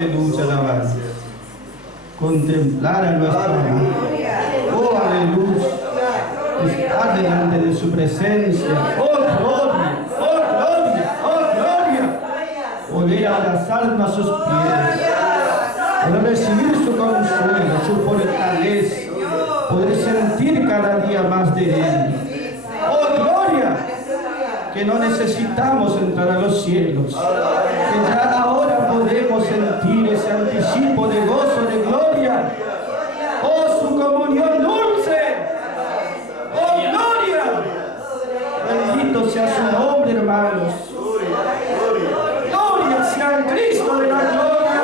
Aleluya, alabanza. Contemplar a nuestro amado. Oh, aleluya. Estar delante de su presencia. Oh, gloria, oh, gloria, oh, gloria. Poder abrazarnos a sus pies. Poder recibir su consuelo, su fortaleza. Poder sentir cada día más de Él. Oh, gloria. Que no necesitamos entrar a los cielos. Que ya ahora podemos sentir ese anticipo de gozo, de gloria. Oh, su comunión dulce. Oh, gloria. Bendito sea su nombre, hermanos. Gloria sea el Cristo de la gloria.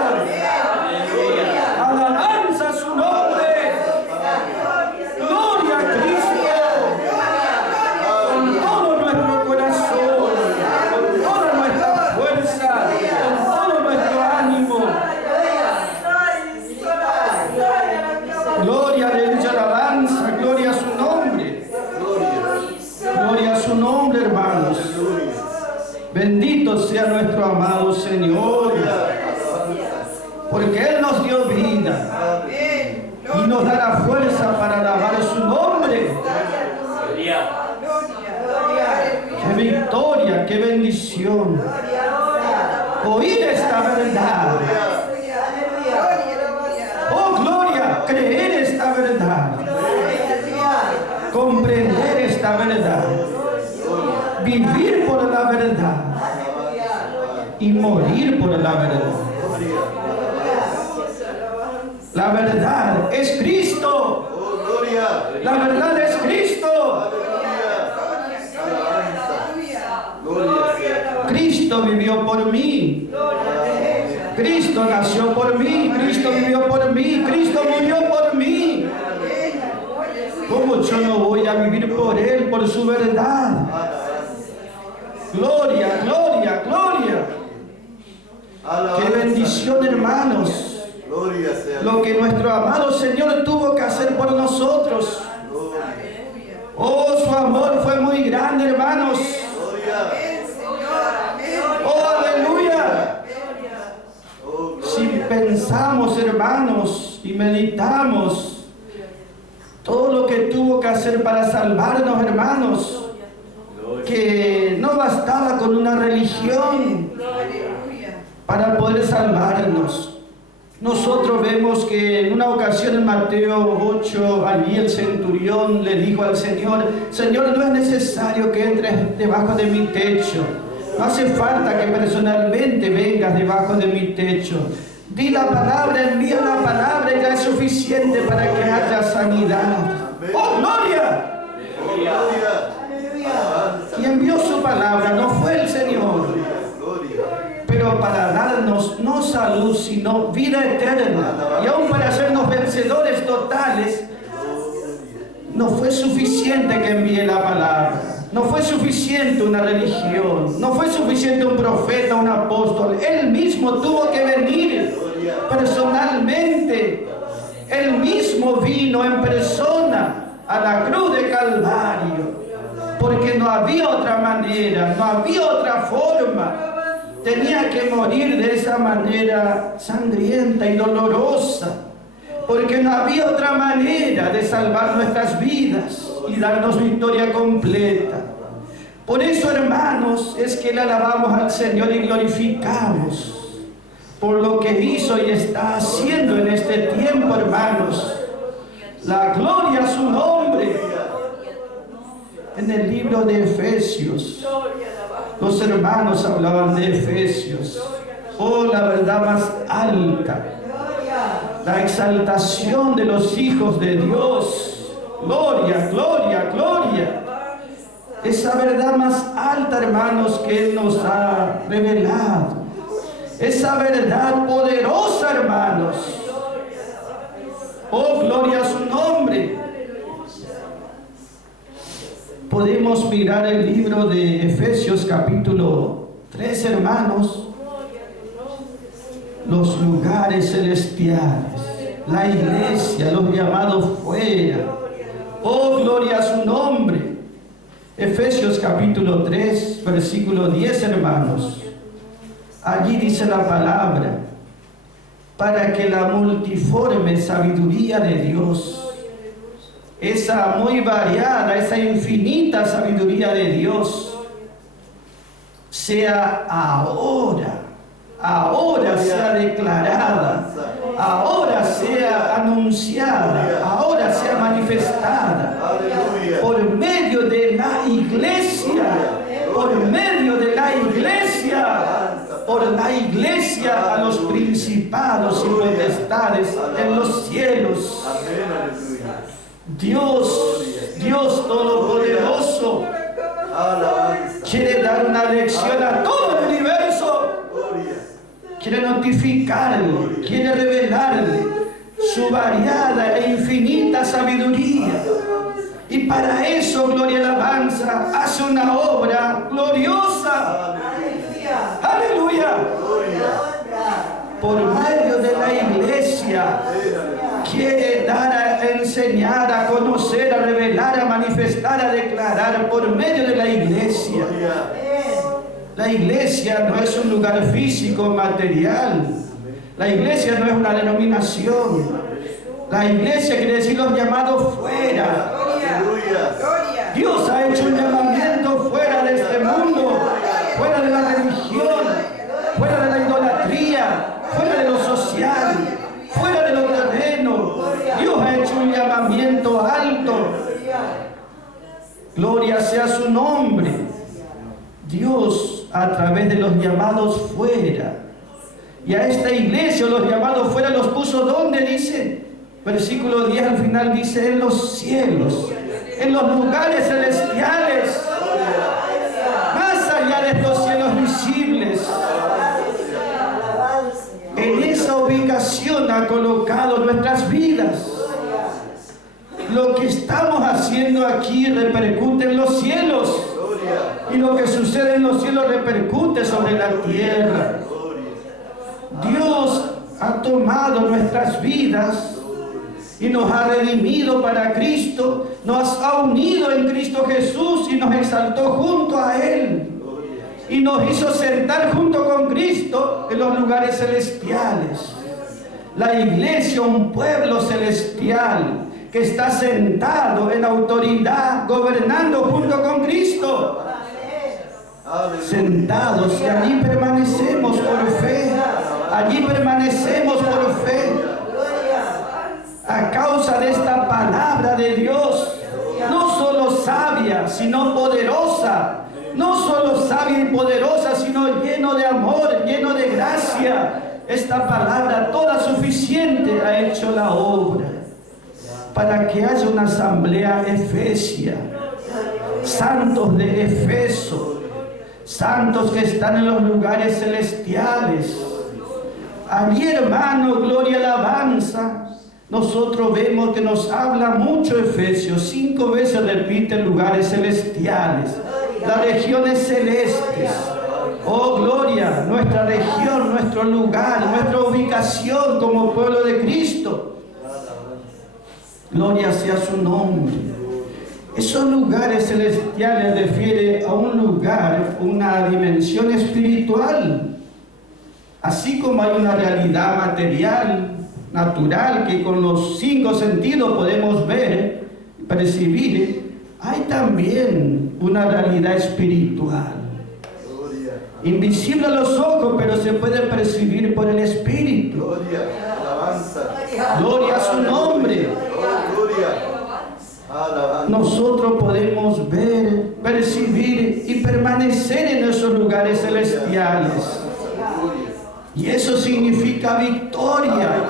Alabanza a su nombre. Gloria a Cristo. Con todo nuestro corazón, con toda nuestra fuerza, con todo nuestro ánimo. Gloria, aleluya, alabanza, gloria a su nombre. Gloria a su nombre, hermanos. Bendito sea nuestro amado Señor, porque Él nos dio vida y nos da la fuerza para alabar su nombre. ¡Qué victoria, qué bendición! Oír esta verdad. ¡Oh, gloria! Creer esta verdad. Comprender esta verdad. Vivir por la verdad. Y morir por la verdad. La verdad es Cristo. La verdad es Cristo. Cristo vivió por mí. Cristo nació por mí. Cristo vivió por mí. Cristo murió por mí. ¿Cómo yo no voy a vivir por Él, por su verdad? Gloria, gloria, gloria. Qué bendición, hermanos. Lo que nuestro amado Señor tuvo que hacer por nosotros. Oh, su amor fue muy grande, hermanos. Oh, aleluya. Si pensamos, hermanos, y meditamos todo lo que tuvo que hacer para salvarnos, hermanos, que no bastaba con una religión para poder salvarnos. Nosotros vemos que en una ocasión en Mateo 8, allí el centurión le dijo al Señor: Señor, no es necesario que entres debajo de mi techo. No hace falta que personalmente vengas debajo de mi techo. Di la palabra, envía la palabra y ya es suficiente para que haya sanidad. ¡Oh, gloria! Y envió su palabra, no fue el Señor, pero para darnos no salud, sino vida eterna. Y aún para hacernos vencedores totales, no fue suficiente que envíe la palabra. No fue suficiente una religión. No fue suficiente un profeta, un apóstol. Él mismo tuvo que venir personalmente. Él mismo vino en persona a la cruz de Calvario. Porque no había otra manera, no había otra forma. Tenía que morir de esa manera sangrienta y dolorosa, porque no había otra manera de salvar nuestras vidas y darnos victoria completa. Por eso, hermanos, es que le alabamos al Señor y glorificamos por lo que hizo y está haciendo en este tiempo, hermanos. La gloria a su nombre. En el libro de Efesios, los hermanos hablaban de Efesios. Oh, la verdad más alta, la exaltación de los hijos de Dios. Gloria, gloria, gloria. Esa verdad más alta, hermanos, que Él nos ha revelado. Esa verdad poderosa, hermanos. Oh, gloria a su nombre. Podemos mirar el libro de Efesios capítulo 3, hermanos. Los lugares celestiales, la iglesia, los llamados fuera. Oh, gloria a su nombre. Efesios capítulo 3, versículo 10, hermanos. Allí dice la palabra: para que la multiforme sabiduría de Dios, esa muy variada, esa infinita sabiduría de Dios, sea ahora sea declarada, ahora sea anunciada, ahora sea manifestada por medio de la iglesia, por medio de la iglesia, por la iglesia a los principados y potestades en los cielos. Dios Todopoderoso quiere dar una lección a todo el universo. Quiere notificarle, quiere revelarle su variada e infinita sabiduría. Y para eso, gloria y alabanza, hace una obra gloriosa. Aleluya. Por medio de la iglesia, quiere dar a enseñar, a conocer, a revelar, a manifestar, a declarar por medio de la iglesia. La iglesia no es un lugar físico, material. La iglesia no es una denominación. La iglesia quiere decir los llamados fuera. Dios ha hecho un llamamiento fuera de este mundo, fuera de la religión, fuera de la idolatría, fuera de lo social, fuera de lo terreno. Dios ha hecho un llamamiento alto. Gloria sea su nombre. Dios, a través de los llamados fuera, y a esta iglesia, los llamados fuera, los puso ¿dónde? Dice, versículo 10 al final dice, en los cielos, en los lugares celestiales, más allá de estos cielos visibles. En esa ubicación ha colocado nuestras vidas. Lo que estamos haciendo aquí repercute en los cielos. Y lo que sucede en los cielos repercute sobre la tierra. Dios ha tomado nuestras vidas y nos ha redimido para Cristo, nos ha unido en Cristo Jesús y nos exaltó junto a Él. Y nos hizo sentar junto con Cristo en los lugares celestiales. La iglesia, un pueblo celestial que está sentado en autoridad, gobernando junto con Cristo. Sentados, y allí permanecemos por fe. Allí permanecemos por fe. A causa de esta palabra de Dios, no solo sabia, sino poderosa. No solo sabia y poderosa, sino lleno de amor, lleno de gracia. Esta palabra toda suficiente ha hecho la obra para que haya una asamblea efesia, santos de Efeso, santos que están en los lugares celestiales. Allí, hermano, gloria y alabanza, nosotros vemos que nos habla mucho Efesios, 5 veces repite lugares celestiales, las regiones celestes. Oh, gloria, nuestra región, nuestro lugar, nuestra ubicación como pueblo de Cristo. Gloria sea su nombre. Esos lugares celestiales refiere a un lugar, una dimensión espiritual. Así como hay una realidad material, natural, que con los 5 sentidos podemos ver, percibir, hay también una realidad espiritual. Invisible a los ojos, pero se puede percibir por el Espíritu. Gloria a su nombre. Nosotros podemos ver, percibir y permanecer en esos lugares celestiales. Y eso significa victoria.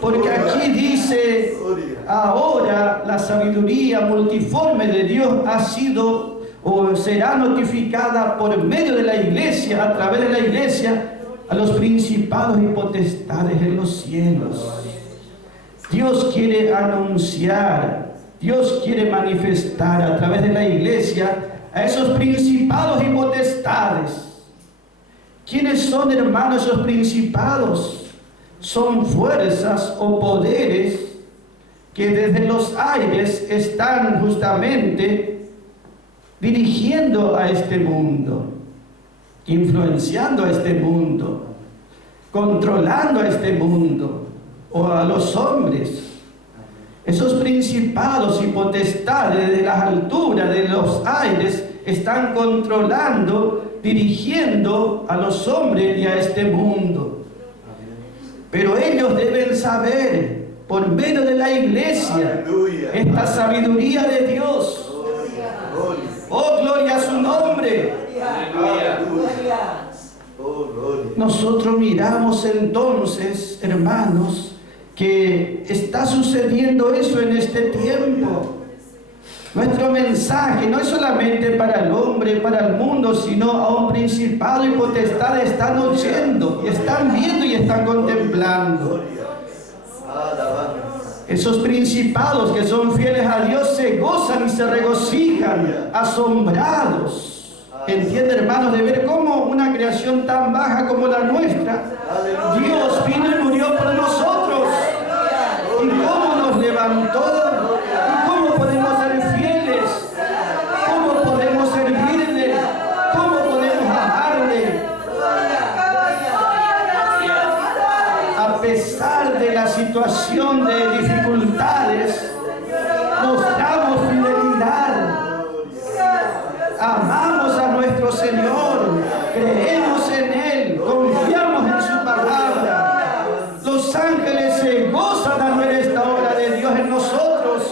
Porque aquí dice, ahora la sabiduría multiforme de Dios ha sido o será notificada por medio de la iglesia, a través de la iglesia, a los principados y potestades en los cielos. Dios quiere anunciar, Dios quiere manifestar a través de la iglesia a esos principados y potestades. ¿Quiénes son, hermanos, esos principados? Son fuerzas o poderes que desde los aires están justamente dirigiendo a este mundo, influenciando a este mundo. controlando a este mundo o a los hombres. Esos principados y potestades de las alturas, de los aires, están controlando, dirigiendo a los hombres y a este mundo. Pero ellos deben saber, por medio de la iglesia, esta sabiduría de Dios. Oh, gloria a su nombre. Nosotros miramos entonces, hermanos, que está sucediendo eso en este tiempo. Nuestro mensaje no es solamente para el hombre, para el mundo, sino a un principado y potestad están oyendo, y están viendo y están contemplando. Esos principados que son fieles a Dios se gozan y se regocijan, asombrados. ¿Entiende, hermanos? De ver cómo una creación tan baja como la nuestra, Dios vino y murió por nosotros. Y cómo nos levantó, y cómo podemos ser fieles, cómo podemos servirle, cómo podemos amarle. A pesar de la situación de dificultades, mostramos fidelidad. Amamos a nuestro Señor, creemos en Él, confiamos en su palabra. Los ángeles se gozan al ver esta obra de Dios en nosotros.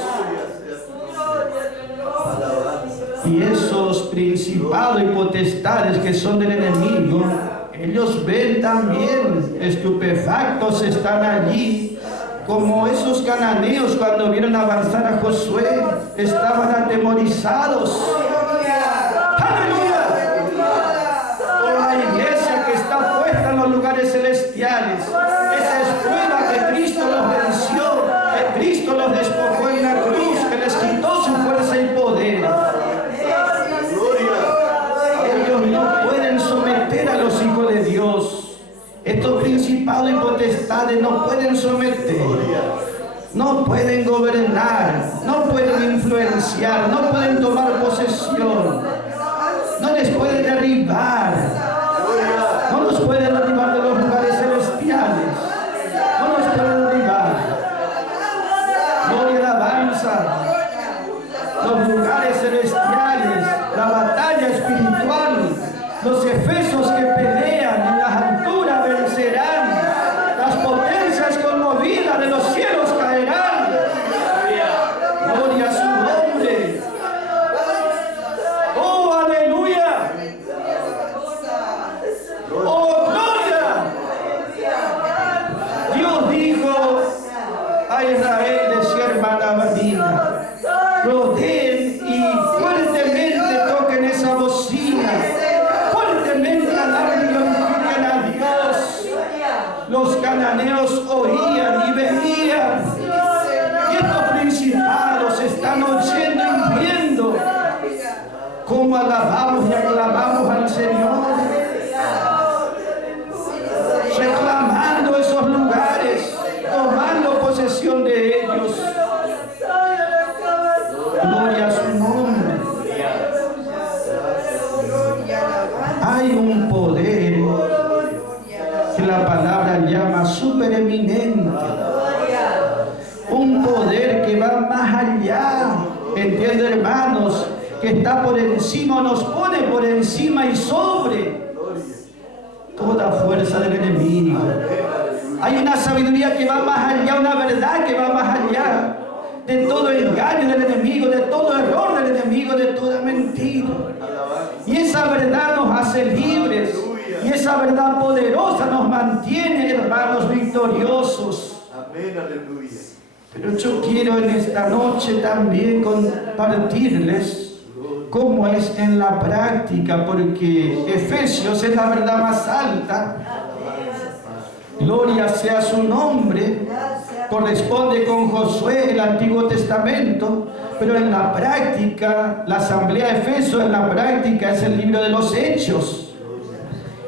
Y esos principados y potestades que son del enemigo, ellos ven también, estupefactos están allí, como esos cananeos cuando vieron avanzar a Josué, estaban atemorizados. Celestiales. Esa es prueba que Cristo los venció, que Cristo los despojó en la cruz, que les quitó su fuerza y poder. Ellos no pueden someter a los hijos de Dios. Estos principados y potestades no pueden someter, no pueden gobernar, no pueden influenciar, no pueden tomar posesión, no les pueden derribar, no nos pueden derribar de los lugares celestiales, no nos pueden derribar. Gloria y alabanza, los lugares celestiales, la batalla espiritual, los efesios que pelean en las alturas vencerán, las potencias conmovidas de los cielos caerán. Gloria a su nombre. Oh, aleluya. Oh, gloria. Dios dijo a Israel, decía hermana Marina, rodeen y fuertemente toquen esa bocina, fuertemente alaben y glorifiquen a Dios. Los cananeos oían y veían, y estos principados están oyendo y viendo cómo alabamos y aclamamos al Señor, reclamando esos lugares, tomando posesión de ellos. Gloria a su nombre. Hay un poder que la palabra llama supereminente, un poder que va más allá, entiende, hermanos, que está por encima, nos pone por encima y sobre toda fuerza del enemigo. Hay una sabiduría que va más allá, una verdad que va más allá de todo engaño del enemigo, de todo error del enemigo, de toda mentira. Y esa verdad nos hace libres, y esa verdad poderosa nos mantiene, hermanos, victoriosos. Amén, aleluya. Pero yo quiero en esta noche también compartirles cómo es en la práctica, porque Efesios es la verdad más alta. Gloria sea su nombre. Corresponde con Josué, el Antiguo Testamento, pero en la práctica, la asamblea de Efesios en la práctica es el libro de los Hechos.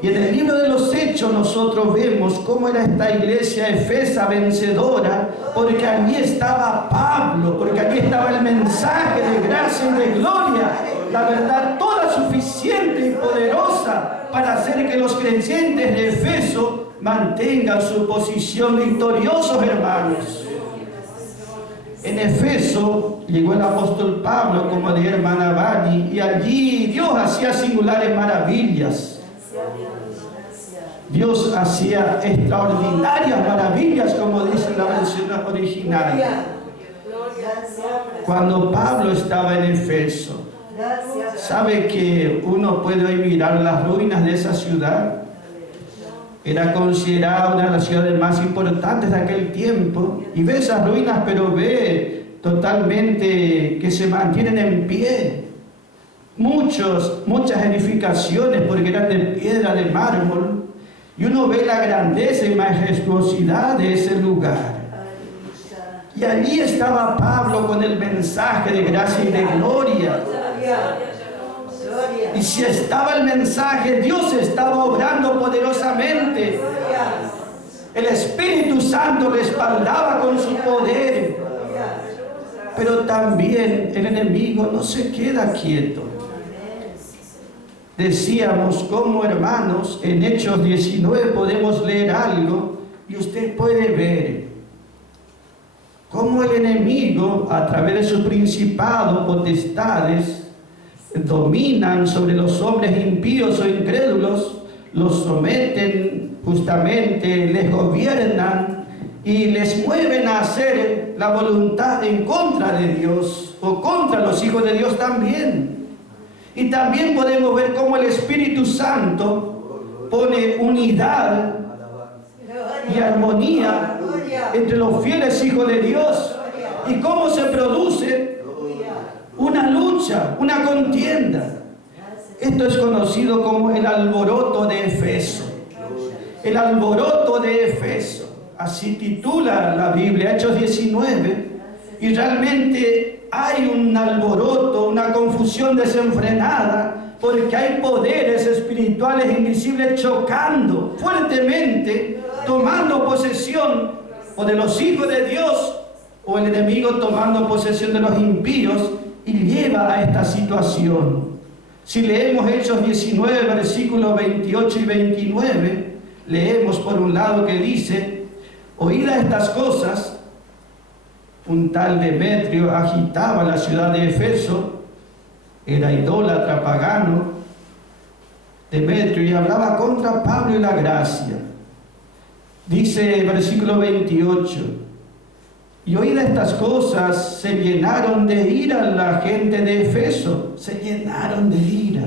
Y en el libro de los Hechos nosotros vemos cómo era esta iglesia efesa vencedora, porque allí estaba Pablo, porque allí estaba el mensaje de gracia y de gloria, la verdad toda suficiente y poderosa para hacer que los creyentes de Efeso mantengan su posición victoriosos, hermanos. En Efeso llegó el apóstol Pablo, como de hermana Bani, y allí Dios hacía singulares maravillas. Dios hacía extraordinarias maravillas, como dice la versión original. Cuando Pablo estaba en Efeso, ¿sabe que uno puede hoy mirar las ruinas de esa ciudad? Era considerada una de las ciudades más importantes de aquel tiempo, y ve esas ruinas, pero ve totalmente que se mantienen en pie. Muchas edificaciones, porque eran de piedra, de mármol, y uno ve la grandeza y majestuosidad de ese lugar. Y allí estaba Pablo con el mensaje de gracia y de gloria. Y si estaba el mensaje, Dios estaba obrando poderosamente. El Espíritu Santo respaldaba con su poder. Pero también el enemigo no se queda quieto. Decíamos, como hermanos, en Hechos 19 podemos leer algo y usted puede ver cómo el enemigo, a través de sus principados, potestades, dominan sobre los hombres impíos o incrédulos, los someten justamente, les gobiernan y les mueven a hacer la voluntad en contra de Dios o contra los hijos de Dios también. Y también podemos ver cómo el Espíritu Santo pone unidad y armonía entre los fieles hijos de Dios, y cómo se produce una lucha, una contienda. Esto es conocido como el alboroto de Efeso. El alboroto de Efeso, así titula la Biblia, Hechos 19, y realmente hay un alboroto, una confusión desenfrenada, porque hay poderes espirituales invisibles chocando fuertemente, tomando posesión o de los hijos de Dios, o el enemigo tomando posesión de los impíos, y lleva a esta situación. Si leemos Hechos 19, versículos 28 y 29, leemos por un lado que dice: oídas estas cosas, un tal Demetrio agitaba la ciudad de Efeso, era idólatra pagano, Demetrio, y hablaba contra Pablo y la gracia. Dice el versículo 28, y oídas estas cosas, se llenaron de ira la gente de Efeso, se llenaron de ira,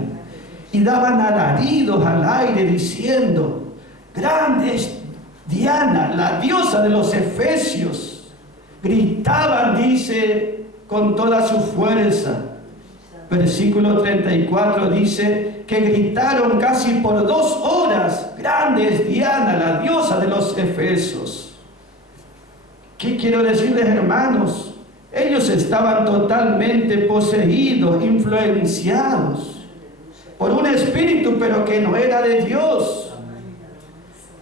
y daban alaridos al aire diciendo: grande es Diana, la diosa de los efesios. Gritaban, dice, con toda su fuerza. Versículo 34 dice que gritaron casi por 2 horas: grande es Diana, la diosa de los efesios. ¿Qué quiero decirles, hermanos? Ellos estaban totalmente poseídos, influenciados por un espíritu, pero que no era de Dios.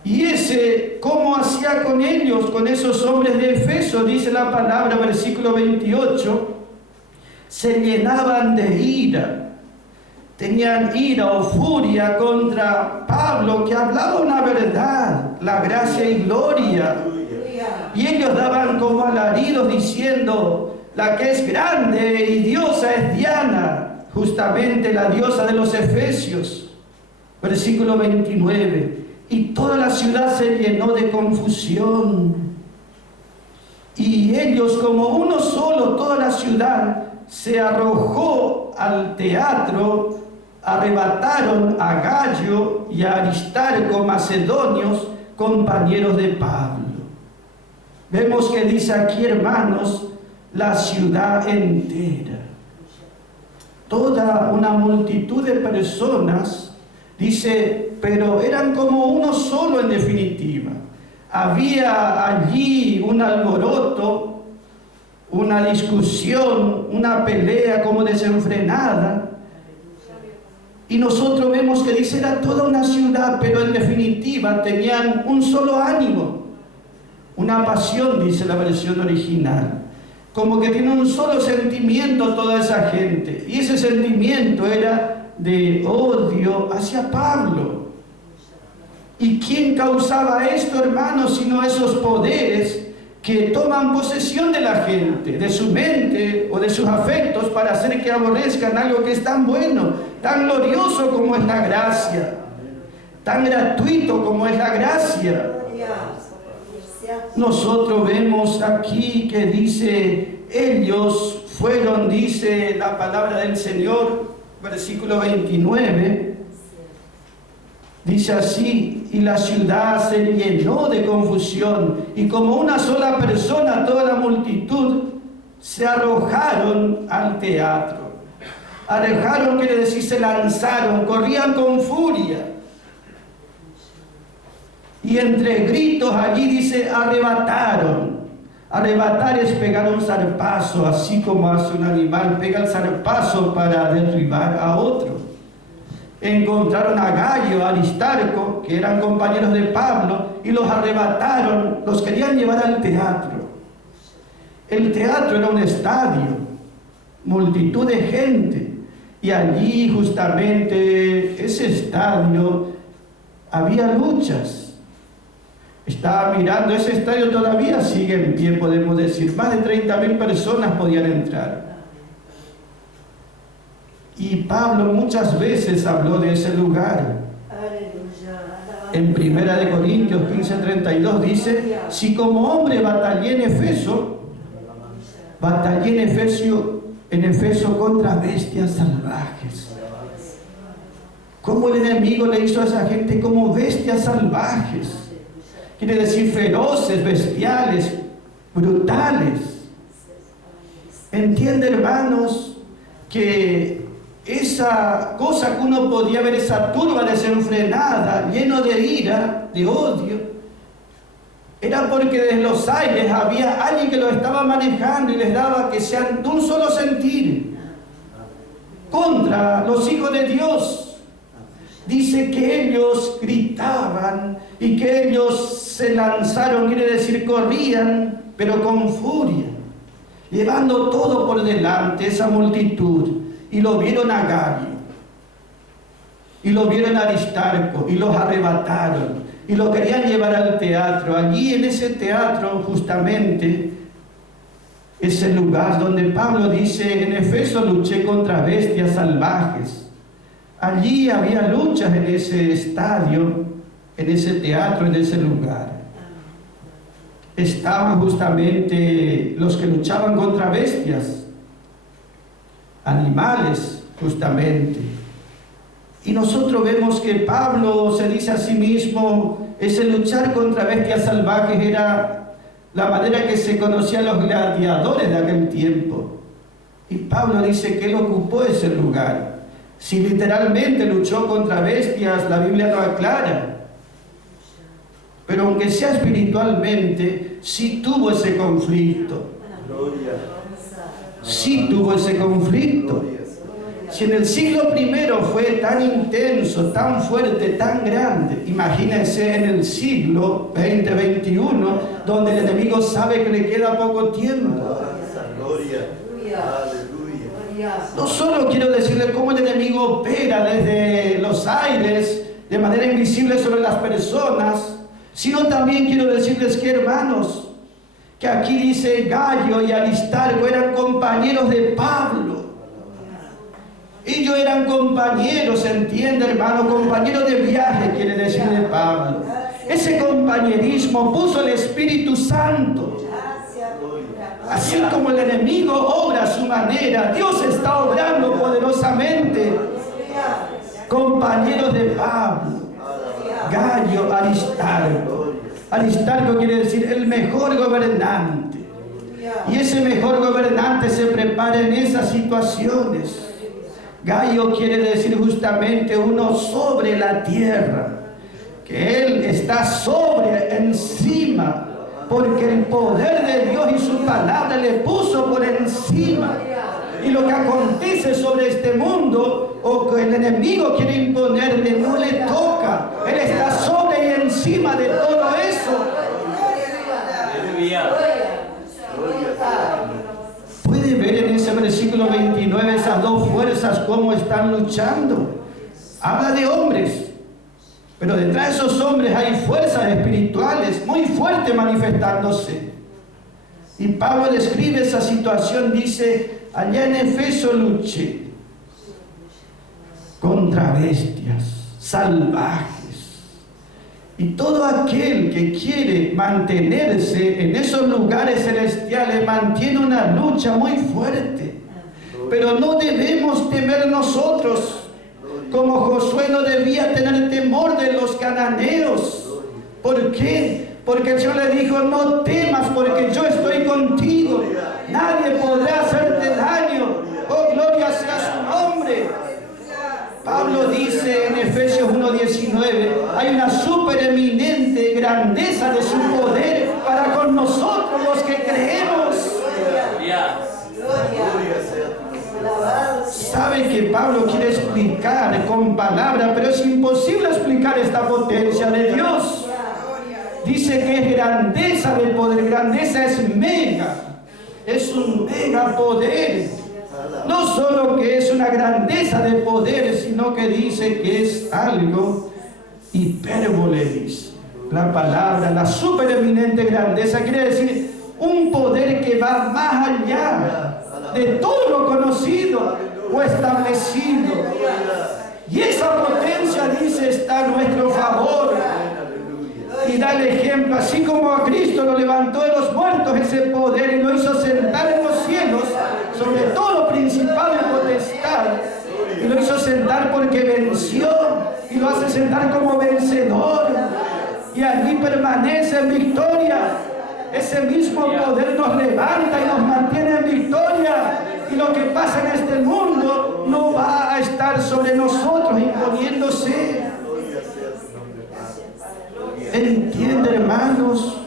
Y ese, ¿cómo hacía con ellos, con esos hombres de Efeso? Dice la palabra, versículo 28, se llenaban de ira. Tenían ira o furia contra Pablo, que hablaba una verdad, la gracia y gloria. Y ellos daban como alaridos diciendo: la que es grande y diosa es Diana, justamente la diosa de los efesios. Versículo 29, y toda la ciudad se llenó de confusión. Y ellos, como uno solo, toda la ciudad se arrojó al teatro, arrebataron a Gallo y a Aristarco, macedonios, compañeros de Pablo. Vemos que dice aquí, hermanos, la ciudad entera. Toda una multitud de personas, dice, pero eran como uno solo en definitiva. Había allí un alboroto, una discusión, una pelea como desenfrenada. Y nosotros vemos que dice, era toda una ciudad, pero en definitiva tenían un solo ánimo. Una pasión, dice la versión original. Como que tiene un solo sentimiento toda esa gente. Y ese sentimiento era de odio hacia Pablo. ¿Y quién causaba esto, hermanos, sino esos poderes que toman posesión de la gente, de su mente o de sus afectos, para hacer que aborrezcan algo que es tan bueno, tan glorioso como es la gracia, tan gratuito como es la gracia? Nosotros vemos aquí que dice, ellos fueron, dice la palabra del Señor, versículo 29, dice así: y la ciudad se llenó de confusión, y como una sola persona toda la multitud se arrojaron al teatro. Arrojaron quiere decir se lanzaron, corrían con furia. Y entre gritos allí dice arrebataron. Arrebatar es pegar un zarpazo, así como hace un animal, pega el zarpazo para derribar a otro. Encontraron a Gallo, a Aristarco, que eran compañeros de Pablo, y los arrebataron, los querían llevar al teatro. El teatro era un estadio, multitud de gente, y allí justamente ese estadio había luchas. Estaba mirando, ese estadio todavía sigue en pie, podemos decir, más de 30.000 personas podían entrar. Y Pablo muchas veces habló de ese lugar. En 1 Corintios 15:32 dice: si como hombre batallé en Efeso contra bestias salvajes. ¿Cómo el enemigo le hizo a esa gente como bestias salvajes? Quiere decir feroces, bestiales, brutales. ¿Entiende, hermanos, que esa cosa que uno podía ver, esa turba desenfrenada, lleno de ira, de odio, era porque desde los aires había alguien que lo estaba manejando y les daba que sean de un solo sentir contra los hijos de Dios? Dice que ellos gritaban y que ellos se lanzaron, quiere decir corrían, pero con furia, llevando todo por delante, esa multitud. Y lo vieron a Gallo, y lo vieron a Aristarco, y los arrebataron, y lo querían llevar al teatro. Allí en ese teatro justamente es el lugar donde Pablo dice: en Efeso luché contra bestias salvajes. Allí había luchas en ese estadio, en ese teatro, en ese lugar. Estaban justamente los que luchaban contra bestias, animales justamente. Y nosotros vemos que Pablo se dice a sí mismo, ese luchar contra bestias salvajes era la manera que se conocían los gladiadores de aquel tiempo. Y Pablo dice que él ocupó ese lugar. Si literalmente luchó contra bestias, la Biblia no aclara. Pero aunque sea espiritualmente, sí tuvo ese conflicto. Sí tuvo ese conflicto. Si en el siglo I fue tan intenso, tan fuerte, tan grande, imagínense en el siglo XX, XXI, donde el enemigo sabe que le queda poco tiempo. No solo quiero decirle cómo el enemigo opera desde los aires, de manera invisible sobre las personas, sino también quiero decirles que, hermanos, que aquí dice Gallo y Aristarco eran compañeros de Pablo. Ellos eran compañeros, ¿entiende, hermano? Compañeros de viaje, quiere decir de Pablo. Ese compañerismo puso el Espíritu Santo. Así como el enemigo obra a su manera, Dios está obrando poderosamente. Compañeros de Pablo, Gallo, Aristarco. Aristarco quiere decir el mejor gobernante. Y ese mejor gobernante se prepara en esas situaciones. Gallo quiere decir justamente uno sobre la tierra, que él está sobre, encima, porque el poder de Dios y su palabra le puso por encima. Y lo que acontece sobre este mundo, o que el enemigo quiere imponerle, no le toca. Él está sobre y encima de todo eso. Puede ver en ese versículo 29 esas dos fuerzas cómo están luchando. Habla de hombres Pero detrás de esos hombres hay fuerzas espirituales muy fuertes manifestándose. Y Pablo describe esa situación, dice, allá en Efeso luché contra bestias salvajes. Y todo aquel que quiere mantenerse en esos lugares celestiales mantiene una lucha muy fuerte. Pero no debemos temer nosotros. Como Josué no debía tener temor de los cananeos. ¿Por qué? Porque el Señor le dijo, no temas porque yo estoy contigo. Nadie podrá hacerte daño. Oh, gloria sea su nombre. Pablo dice en Efesios 1:19, hay una supereminente grandeza de su poder para con nosotros los que creemos. Sabe que Pablo quiere explicar con palabras, pero es imposible explicar esta potencia de Dios. Dice que es grandeza de poder, grandeza es mega, es un mega poder. No solo que es una grandeza de poder, sino que dice que es algo hipérbole, dice la palabra, la supereminente grandeza, quiere decir un poder que va más allá de todo lo conocido o establecido. Y esa potencia, dice, está a nuestro favor. Y da el ejemplo, así como a Cristo lo levantó de los muertos ese poder y lo hizo sentar en los cielos, sobre todo principado y potestad, y lo hizo sentar porque venció, y lo hace sentar como vencedor, y allí permanece en victoria. Ese mismo poder nos levanta y nos mantiene en victoria, y lo que pasa en este mundo no va a estar sobre nosotros imponiéndose. ¿Entiende, hermanos?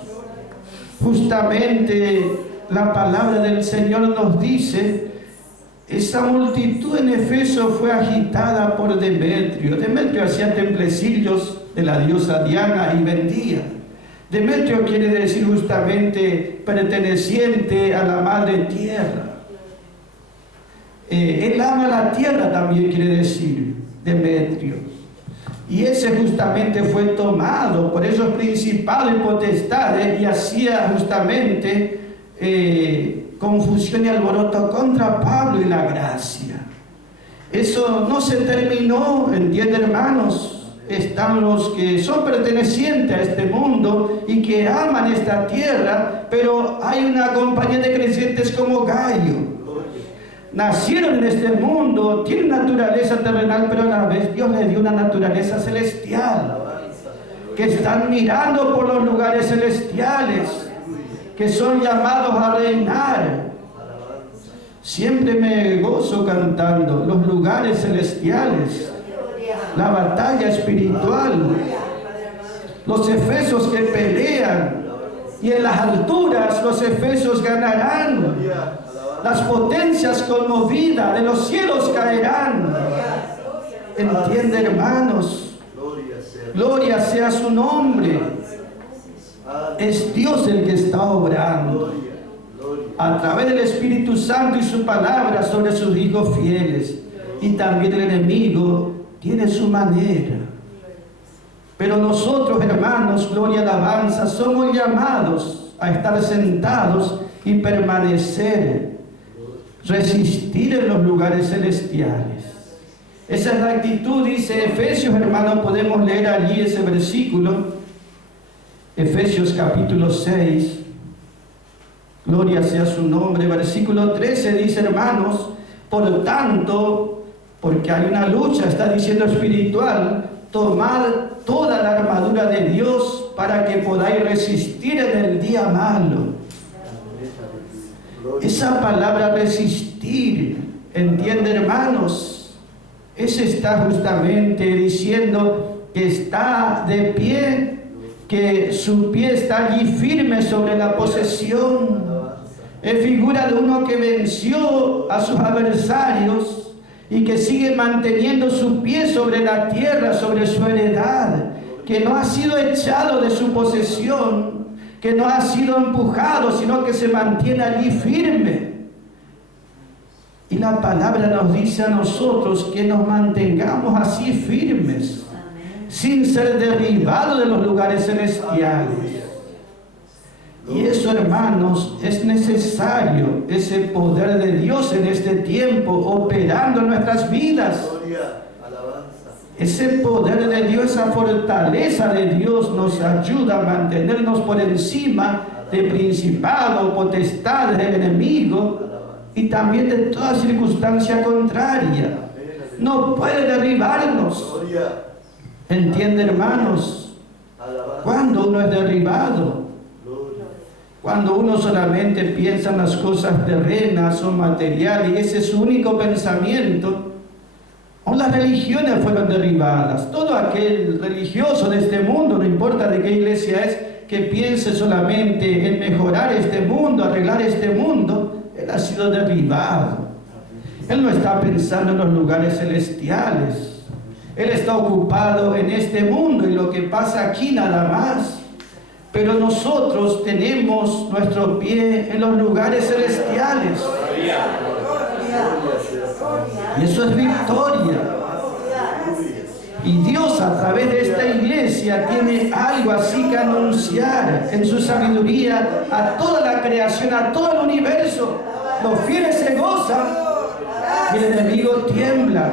Justamente la palabra del Señor nos dice, esa multitud en Efeso fue agitada por Demetrio. Demetrio hacía templecillos de la diosa Diana y vendía. Demetrio quiere decir justamente perteneciente a la madre tierra. Él ama la tierra, también quiere decir Demetrio. Y ese justamente fue tomado por esos principados y potestades y hacía justamente confusión y alboroto contra Pablo y la gracia. Eso no se terminó, ¿entienden, hermanos? Están los que son pertenecientes a este mundo y que aman esta tierra, pero hay una compañía de creyentes como Gallo. Nacieron en este mundo, tienen naturaleza terrenal, pero a la vez Dios les dio una naturaleza celestial, que están mirando por los lugares celestiales, que son llamados a reinar. Siempre me gozo cantando los lugares celestiales, la batalla espiritual, los efesios que pelean, y en las alturas los efesios ganarán. Las potencias conmovidas de los cielos caerán. ¿Entiende, hermanos? Gloria sea su nombre. Es Dios el que está obrando a través del Espíritu Santo y su palabra sobre sus hijos fieles. Y también el enemigo tiene su manera. Pero nosotros, hermanos, gloria y alabanza, somos llamados a estar sentados y permanecer, resistir en los lugares celestiales. Esa es la actitud, dice Efesios, hermanos, podemos leer allí ese versículo, Efesios capítulo 6, gloria sea su nombre, versículo 13 dice, hermanos, por tanto, porque hay una lucha, está diciendo espiritual, tomad toda la armadura de Dios para que podáis resistir en el día malo. Esa palabra resistir, ¿entiende, hermanos? Ese está justamente diciendo que está de pie, que su pie está allí firme sobre la posesión. Es figura de uno que venció a sus adversarios y que sigue manteniendo su pie sobre la tierra, sobre su heredad, que no ha sido echado de su posesión, que no ha sido empujado, sino que se mantiene allí firme. Y la palabra nos dice a nosotros que nos mantengamos así firmes, sin ser derribado de los lugares celestiales. Y eso, hermanos, es necesario, ese poder de Dios en este tiempo operando en nuestras vidas. Ese poder de Dios, esa fortaleza de Dios nos ayuda a mantenernos por encima de principados, potestades del enemigo y también de toda circunstancia contraria. No puede derribarnos. ¿Entiende, hermanos? Cuando uno es derribado, cuando uno solamente piensa en las cosas terrenas o materiales y ese es su único pensamiento, o las religiones fueron derribadas. Todo aquel religioso de este mundo, no importa de qué iglesia es, que piense solamente en mejorar este mundo, arreglar este mundo, él ha sido derribado. Él no está pensando en los lugares celestiales. Él está ocupado en este mundo y lo que pasa aquí nada más. Pero nosotros tenemos nuestro pie en los lugares celestiales. Y eso es victoria. Y Dios a través de esta iglesia tiene algo así que anunciar en su sabiduría a toda la creación, a todo el universo. Los fieles se gozan y el enemigo tiembla.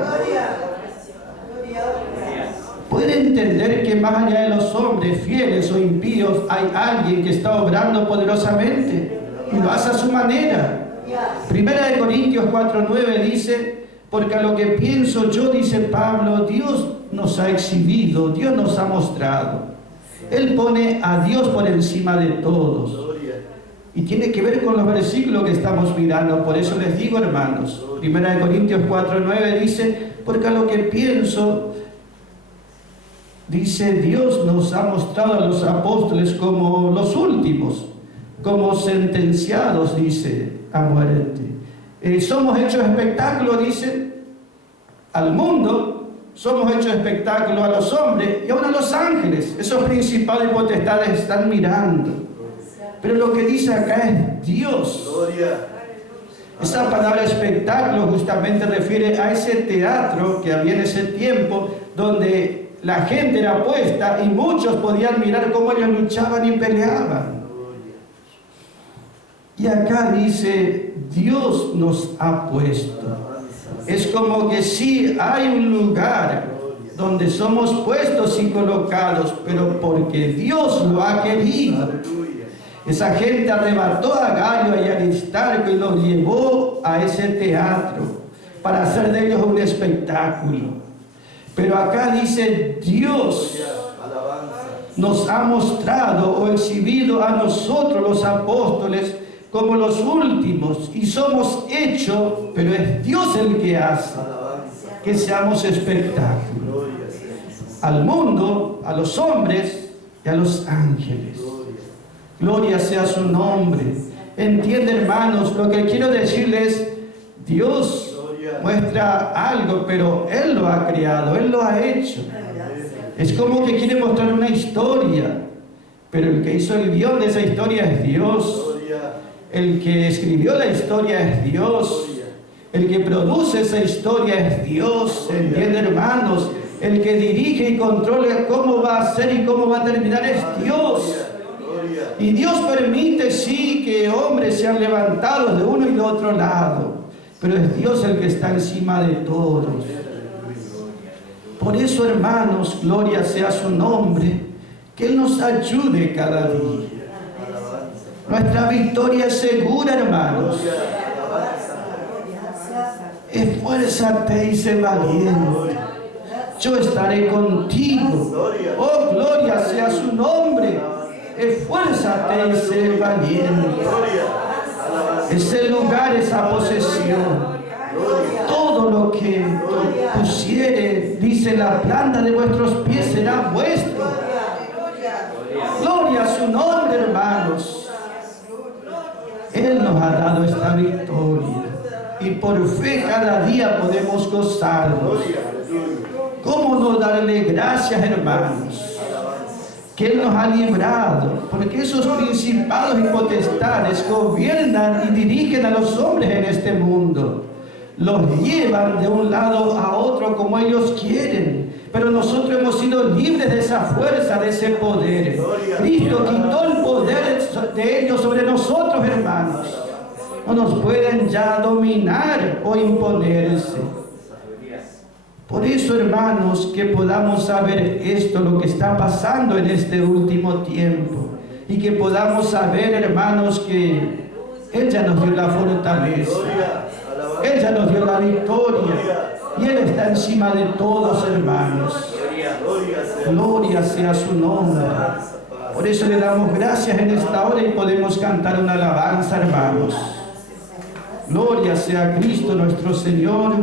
Puede entender que más allá de los hombres fieles o impíos hay alguien que está obrando poderosamente y lo hace a su manera. Primera de Corintios 4:9 dice: porque a lo que pienso yo, dice Pablo, Dios nos ha exhibido, Dios nos ha mostrado. Él pone a Dios por encima de todos. Y tiene que ver con los versículos que estamos mirando. Por eso les digo, hermanos, Primera de Corintios 4:9 dice: porque a lo que pienso, dice, Dios nos ha mostrado a los apóstoles como los últimos, como sentenciados, dice, a muerte. Somos hechos espectáculo, dice, al mundo, somos hechos espectáculo a los hombres y aún a los ángeles. Esos principados y potestades están mirando. Pero lo que dice acá es Dios. Esa palabra espectáculo justamente refiere a ese teatro que había en ese tiempo donde la gente era puesta y muchos podían mirar cómo ellos luchaban y peleaban. Y acá dice, Dios nos ha puesto. Es como que sí hay un lugar donde somos puestos y colocados, pero porque Dios lo ha querido. Esa gente arrebató a Gallo y a Aristarco y los llevó a ese teatro para hacer de ellos un espectáculo. Pero acá dice, Dios nos ha mostrado o exhibido a nosotros los apóstoles como los últimos y somos hechos, pero es Dios el que hace que seamos espectáculo al mundo, a los hombres y a los ángeles. Gloria sea su nombre. Entiende, hermanos, lo que quiero decirles, Dios muestra algo, pero Él lo ha creado, Él lo ha hecho. Es como que quiere mostrar una historia, pero el que hizo el guión de esa historia es Dios. El que escribió la historia es Dios. El que produce esa historia es Dios. ¿Entiende, hermanos? El que dirige y controla cómo va a ser y cómo va a terminar es Dios. Y Dios permite, sí, que hombres sean levantados de uno y de otro lado, pero es Dios el que está encima de todos. Por eso, hermanos, gloria sea su nombre, que Él nos ayude cada día. Nuestra victoria es segura, hermanos. Esfuérzate y sé valiente. Yo estaré contigo. Oh, gloria sea su nombre. Esfuérzate y sé valiente. Ese lugar, esa posesión, todo lo que pusiere, dice, la planta de vuestros pies será vuestro. Gloria a su nombre, hermanos. Él nos ha dado esta victoria y por fe cada día podemos gozarnos. ¿Cómo no darle gracias, hermanos? Que Él nos ha librado, porque esos principados y potestades gobiernan y dirigen a los hombres en este mundo. Los llevan de un lado a otro como ellos quieren, pero nosotros hemos sido libres de esa fuerza, de ese poder. Cristo quitó el poder de ellos sobre nosotros, hermanos. No nos pueden ya dominar o imponerse. Por eso, hermanos, que podamos saber esto, lo que está pasando en este último tiempo, y que podamos saber, hermanos, que Él ya nos dio la fortaleza, Él ya nos dio la victoria, y Él está encima de todos, hermanos. Gloria sea su nombre. Por eso le damos gracias en esta hora y podemos cantar una alabanza, hermanos. Gloria sea Cristo nuestro Señor.